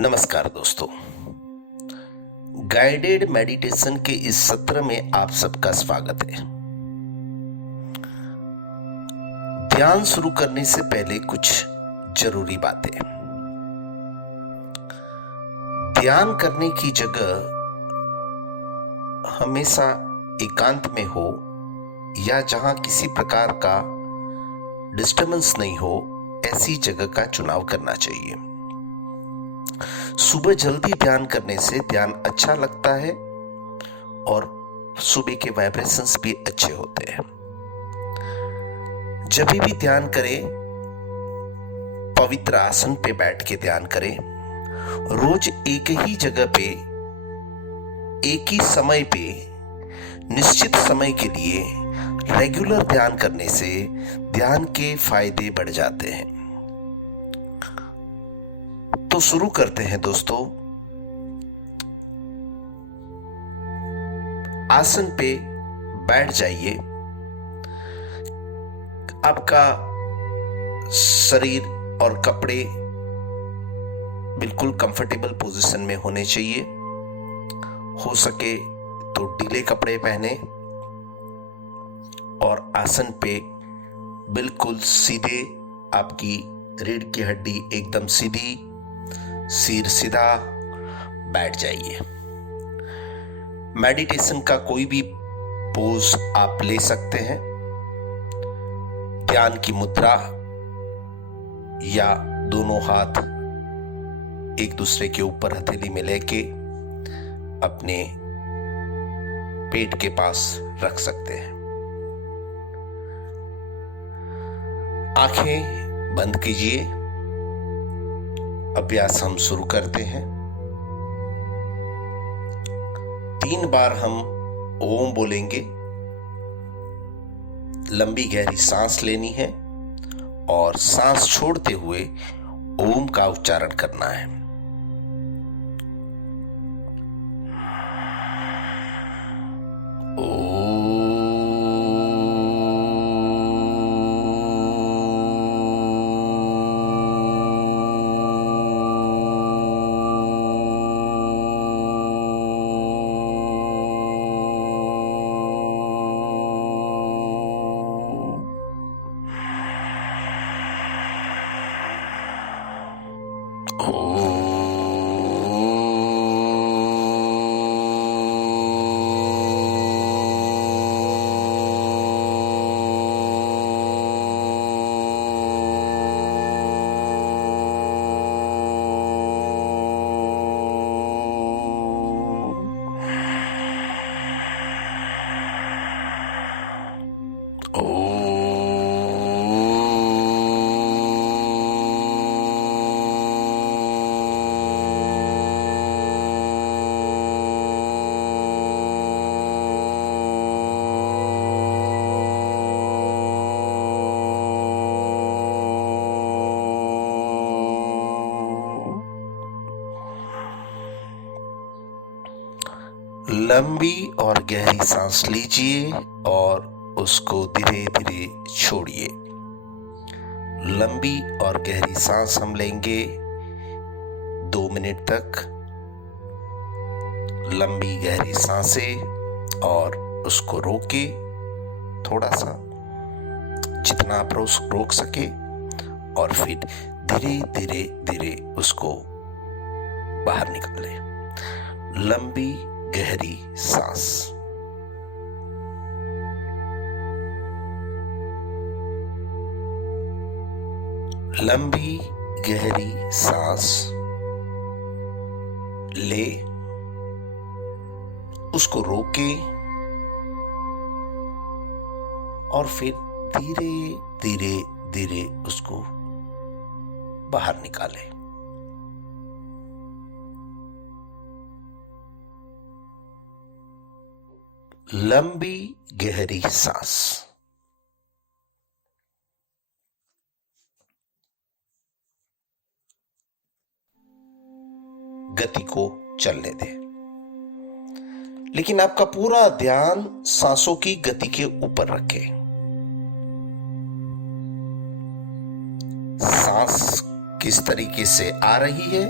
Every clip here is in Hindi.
नमस्कार दोस्तों। गाइडेड मेडिटेशन के इस सत्र में आप सबका स्वागत है। ध्यान शुरू करने से पहले कुछ जरूरी बातें। ध्यान करने की जगह हमेशा एकांत में हो या जहां किसी प्रकार का डिस्टर्बेंस नहीं हो, ऐसी जगह का चुनाव करना चाहिए। सुबह जल्दी ध्यान करने से ध्यान अच्छा लगता है और सुबह के वाइब्रेशंस भी अच्छे होते हैं। जब भी ध्यान करें, पवित्र आसन पे बैठ के ध्यान करें। रोज एक ही जगह पे, एक ही समय पे, निश्चित समय के लिए रेगुलर ध्यान करने से ध्यान के फायदे बढ़ जाते हैं। तो शुरू करते हैं दोस्तों। आसन पे बैठ जाइए। आपका शरीर और कपड़े बिल्कुल कंफर्टेबल पोजीशन में होने चाहिए। हो सके तो ढीले कपड़े पहने और आसन पे बिल्कुल सीधे, आपकी रीढ़ की हड्डी एकदम सीधी, सिर सीधा बैठ जाइए। मेडिटेशन का कोई भी पोज आप ले सकते हैं। ध्यान की मुद्रा या दोनों हाथ एक दूसरे के ऊपर हथेली में लेके अपने पेट के पास रख सकते हैं। आंखें बंद कीजिए। अभ्यास हम शुरू करते हैं। 3 बार हम ओम बोलेंगे। लंबी गहरी सांस लेनी है और सांस छोड़ते हुए ओम का उच्चारण करना है। लंबी और गहरी सांस लीजिए और उसको धीरे धीरे छोड़िए। लंबी और गहरी सांस हम लेंगे 2 मिनट तक। लंबी गहरी सांसें और उसको रोके, थोड़ा सा, जितना आप रोक सके, और फिर धीरे धीरे धीरे उसको बाहर निकालें। लंबी गहरी सांस। लंबी गहरी सांस ले, उसको रोके और फिर धीरे धीरे धीरे उसको बाहर निकाले। लंबी गहरी सांस। गति को चलने दें, लेकिन आपका पूरा ध्यान सांसों की गति के ऊपर रखें। सांस किस तरीके से आ रही है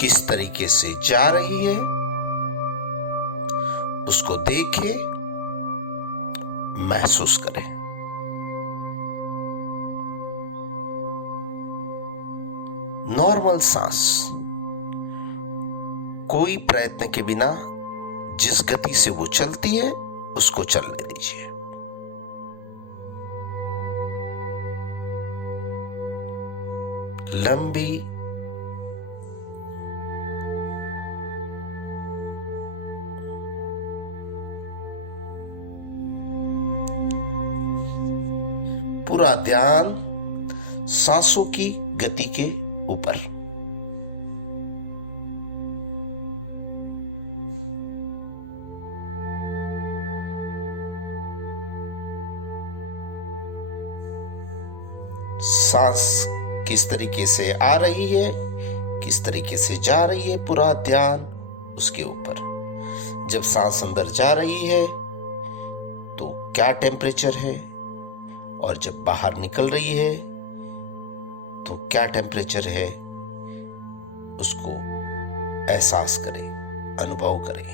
किस तरीके से जा रही है उसको देखें, महसूस करें। नॉर्मल सांस, कोई प्रयत्न के बिना जिस गति से वो चलती है उसको चलने दीजिए। लंबी पूरा ध्यान सांसों की गति के ऊपर। सांस किस तरीके से आ रही है, किस तरीके से जा रही है, पूरा ध्यान उसके ऊपर। जब सांस अंदर जा रही है तो क्या टेम्परेचर है, और जब बाहर निकल रही है तो क्या टेम्परेचर है, उसको एहसास करें, अनुभव करें।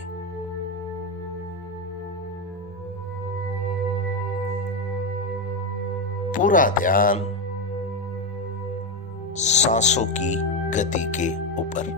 पूरा ध्यान सांसों की गति के ऊपर।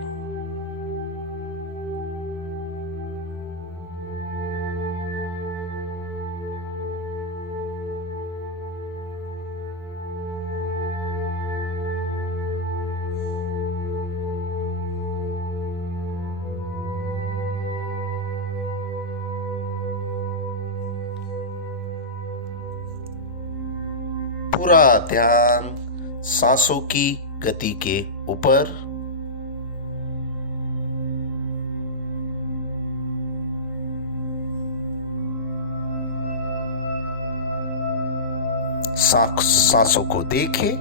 पूरा ध्यान सांसों की गति के ऊपर। सांसों को देखें,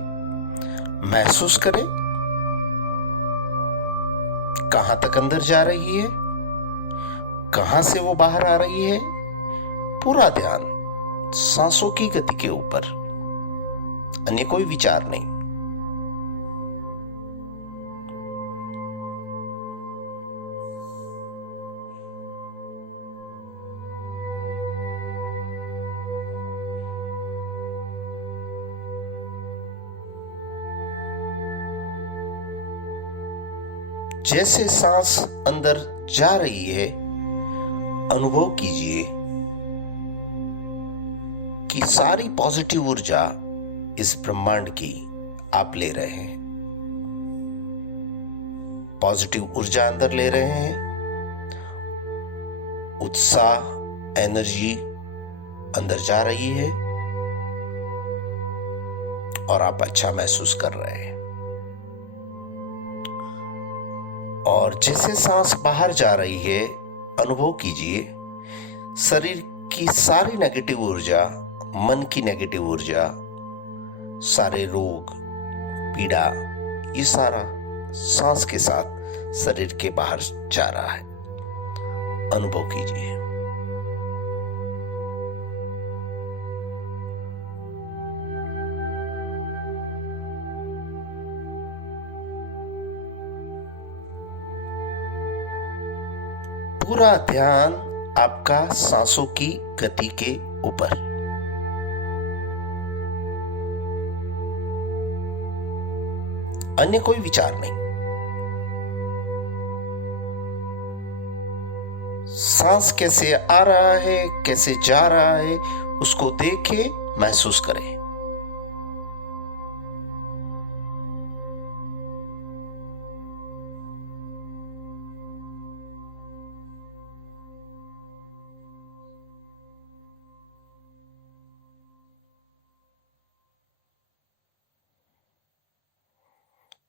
महसूस करें, कहां तक अंदर जा रही है, कहां से वो बाहर आ रही है। पूरा ध्यान सांसों की गति के ऊपर, अन्य कोई विचार नहीं। जैसे सांस अंदर जा रही है, अनुभव कीजिए कि सारी पॉजिटिव ऊर्जा इस ब्रह्मांड की आप ले रहे हैं। पॉजिटिव ऊर्जा अंदर ले रहे हैं, उत्साह, एनर्जी अंदर जा रही है और आप अच्छा महसूस कर रहे हैं। और जैसे सांस बाहर जा रही है, अनुभव कीजिए शरीर की सारी नेगेटिव ऊर्जा, मन की नेगेटिव ऊर्जा, सारे रोग, पीड़ा, ये सारा सांस के साथ शरीर के बाहर जा रहा है। अनुभव कीजिए। पूरा ध्यान आपका सांसों की गति के ऊपर। अन्य कोई विचार नहीं। सांस कैसे आ रहा है, कैसे जा रहा है, उसको देखें, महसूस करें।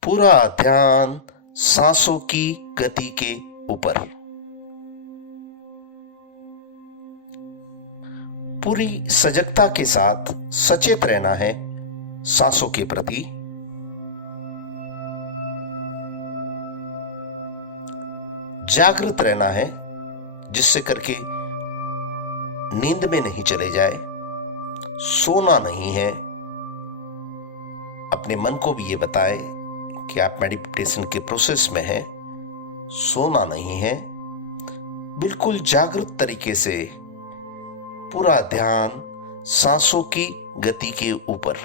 पूरा ध्यान सांसों की गति के ऊपर। पूरी सजगता के साथ सचेत रहना है सांसों के प्रति। जागृत रहना है, जिससे करके नींद में नहीं चले जाए। सोना नहीं है। अपने मन को भी ये बताएं कि आप मेडिटेशन के प्रोसेस में हैं, सोना नहीं है, बिल्कुल जागृत तरीके से पूरा ध्यान सांसों की गति के ऊपर।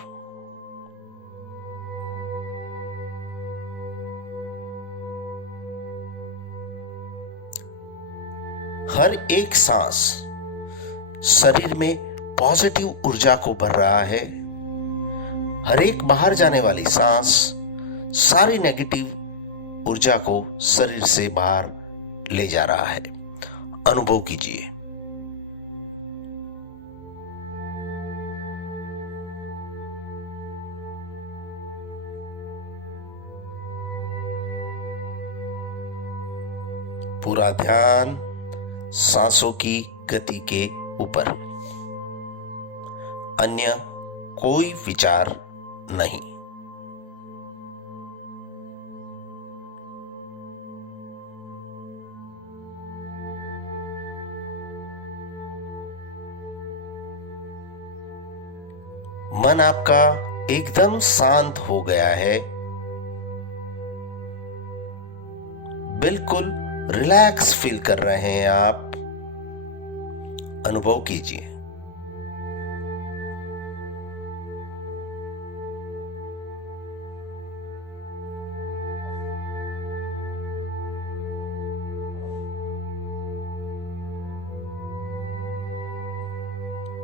हर एक सांस शरीर में पॉजिटिव ऊर्जा को भर रहा है। हर एक बाहर जाने वाली सांस सारी नेगेटिव ऊर्जा को शरीर से बाहर ले जा रहा है। अनुभव कीजिए। पूरा ध्यान सांसों की गति के ऊपर, अन्य कोई विचार नहीं। मन आपका एकदम शांत हो गया है, बिल्कुल रिलैक्स फील कर रहे हैं आप। अनुभव कीजिए।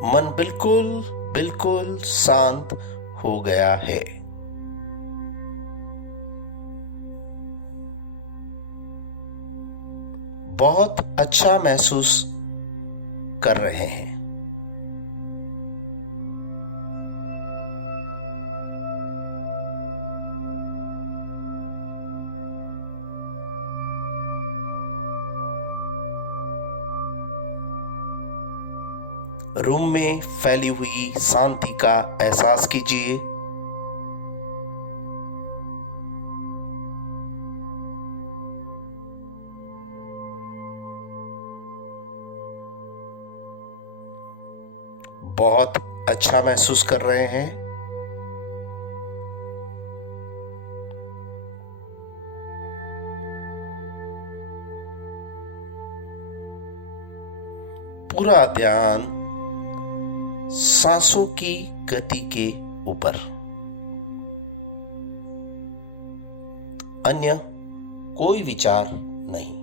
मन बिल्कुल बिल्कुल शांत हो गया है। बहुत अच्छा महसूस कर रहे हैं। रूम में फैली हुई शांति का एहसास कीजिए। बहुत अच्छा महसूस कर रहे हैं। पूरा ध्यान सांसों की गति के ऊपर, अन्य कोई विचार नहीं।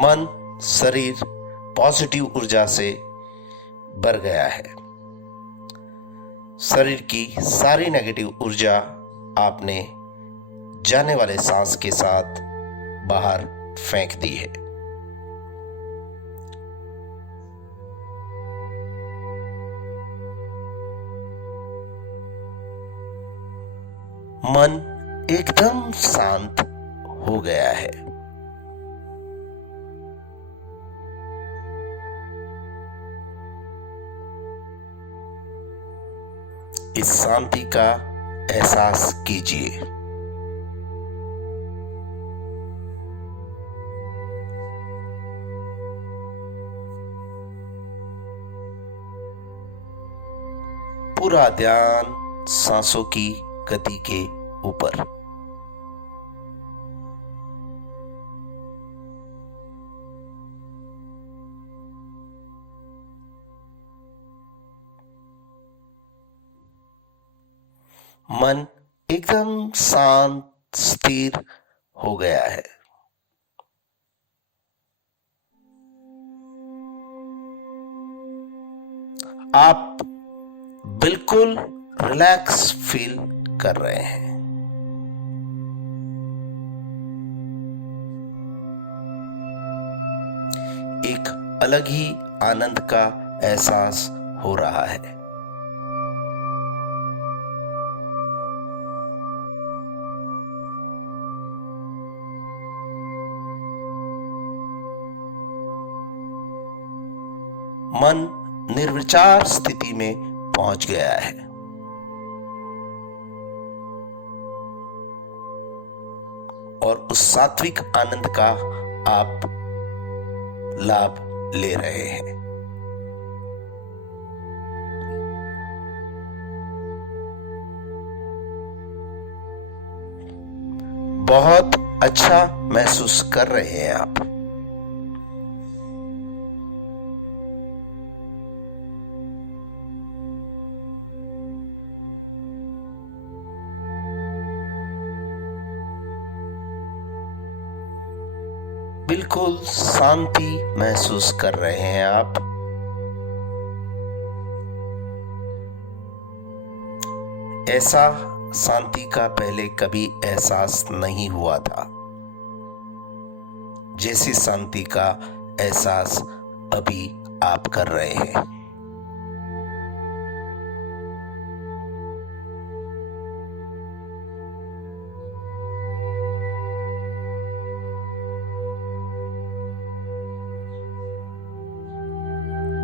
मन, शरीर पॉजिटिव ऊर्जा से भर गया है। शरीर की सारी नेगेटिव ऊर्जा आपने जाने वाले सांस के साथ बाहर फेंक दी है। मन एकदम शांत हो गया है। इस शांति का एहसास कीजिए। पूरा ध्यान सांसों की गति के ऊपर। मन एकदम शांत, स्थिर हो गया है। आप बिल्कुल रिलैक्स फील कर रहे हैं। एक अलग ही आनंद का एहसास हो रहा है। मन निर्विचार स्थिति में पहुंच गया है। और उस सात्विक आनंद का आप लाभ ले रहे हैं। बहुत अच्छा महसूस कर रहे हैं आप। बिल्कुल शांति महसूस कर रहे हैं आप। ऐसा शांति का पहले कभी एहसास नहीं हुआ था, जैसी शांति का एहसास अभी आप कर रहे हैं।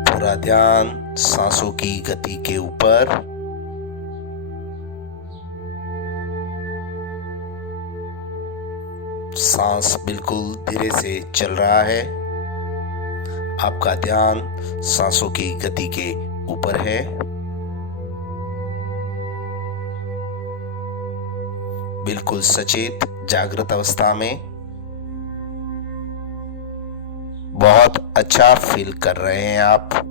पूरा ध्यान सांसों की गति के ऊपर। सांस बिल्कुल धीरे से चल रहा है। आपका ध्यान सांसों की गति के ऊपर है। बिल्कुल सचेत जागृत अवस्था में। बहुत अच्छा फील कर रहे हैं आप।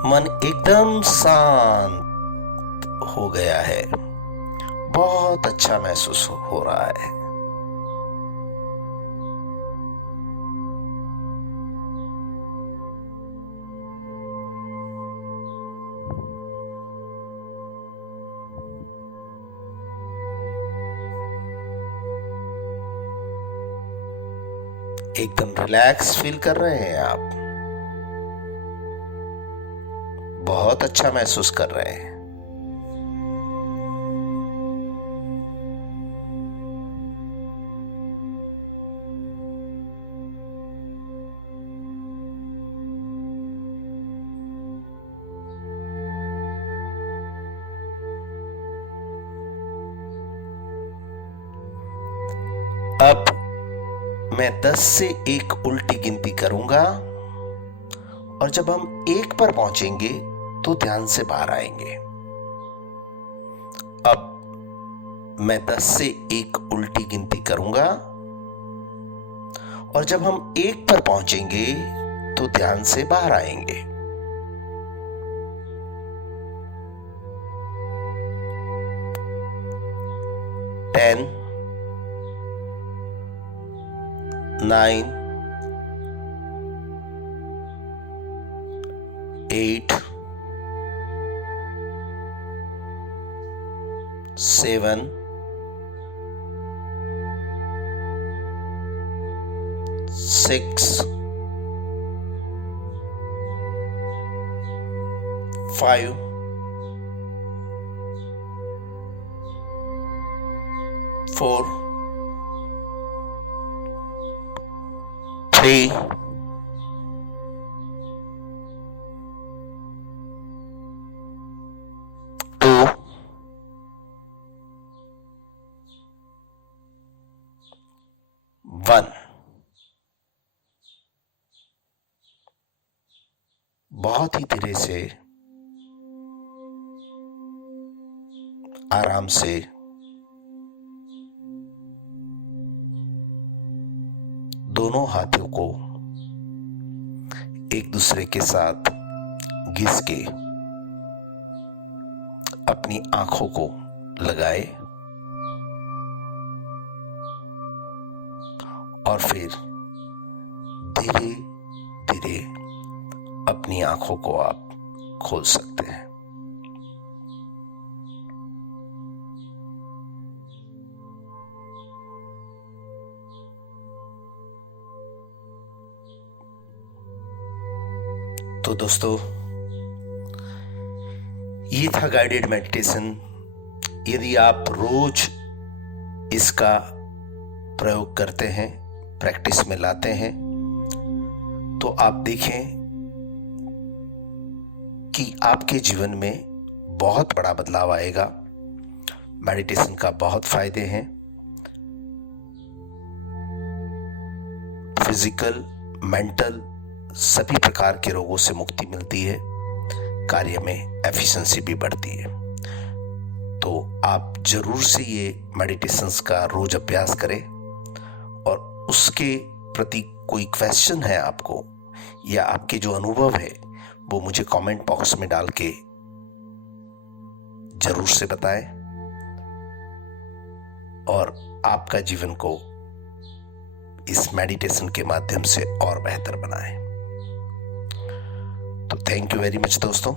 मन एकदम शांत हो गया है। बहुत अच्छा महसूस हो रहा है। एकदम रिलैक्स फील कर रहे हैं आप। बहुत अच्छा महसूस कर रहे हैं। अब मैं 10 से 1 उल्टी गिनती करूंगा और जब हम 1 पर पहुंचेंगे तो ध्यान से बाहर आएंगे। अब मैं 10 से 1 उल्टी गिनती करूंगा और जब हम 1 पर पहुंचेंगे तो ध्यान से बाहर आएंगे। 10 9 8 7 6 5 4 3 2 1। बहुत ही धीरे से आराम से दोनों हाथों को एक दूसरे के साथ घिस के अपनी आंखों को लगाए और फिर धीरे धीरे अपनी आंखों को आप खोल सकते हैं। तो दोस्तों, ये था गाइडेड मेडिटेशन। यदि आप रोज इसका प्रयोग करते हैं, प्रैक्टिस में लाते हैं, तो आप देखें कि आपके जीवन में बहुत बड़ा बदलाव आएगा। मेडिटेशन का बहुत फायदे हैं। फिजिकल, मेंटल सभी प्रकार के रोगों से मुक्ति मिलती है। कार्य में एफिशिएंसी भी बढ़ती है। तो आप जरूर से ये मेडिटेशंस का रोज अभ्यास करें। और उसके प्रति कोई क्वेश्चन है आपको, या आपके जो अनुभव है वो मुझे कमेंट बॉक्स में डाल के जरूर से बताएं और आपका जीवन को इस मेडिटेशन के माध्यम से और बेहतर बनाएं। तो थैंक यू वेरी मच दोस्तों।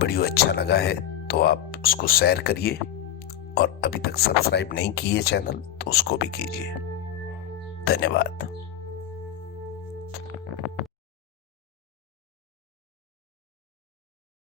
वीडियो अच्छा लगा है तो आप उसको शेयर करिए, और अभी तक सब्सक्राइब नहीं किए चैनल तो उसको भी कीजिए। धन्यवाद।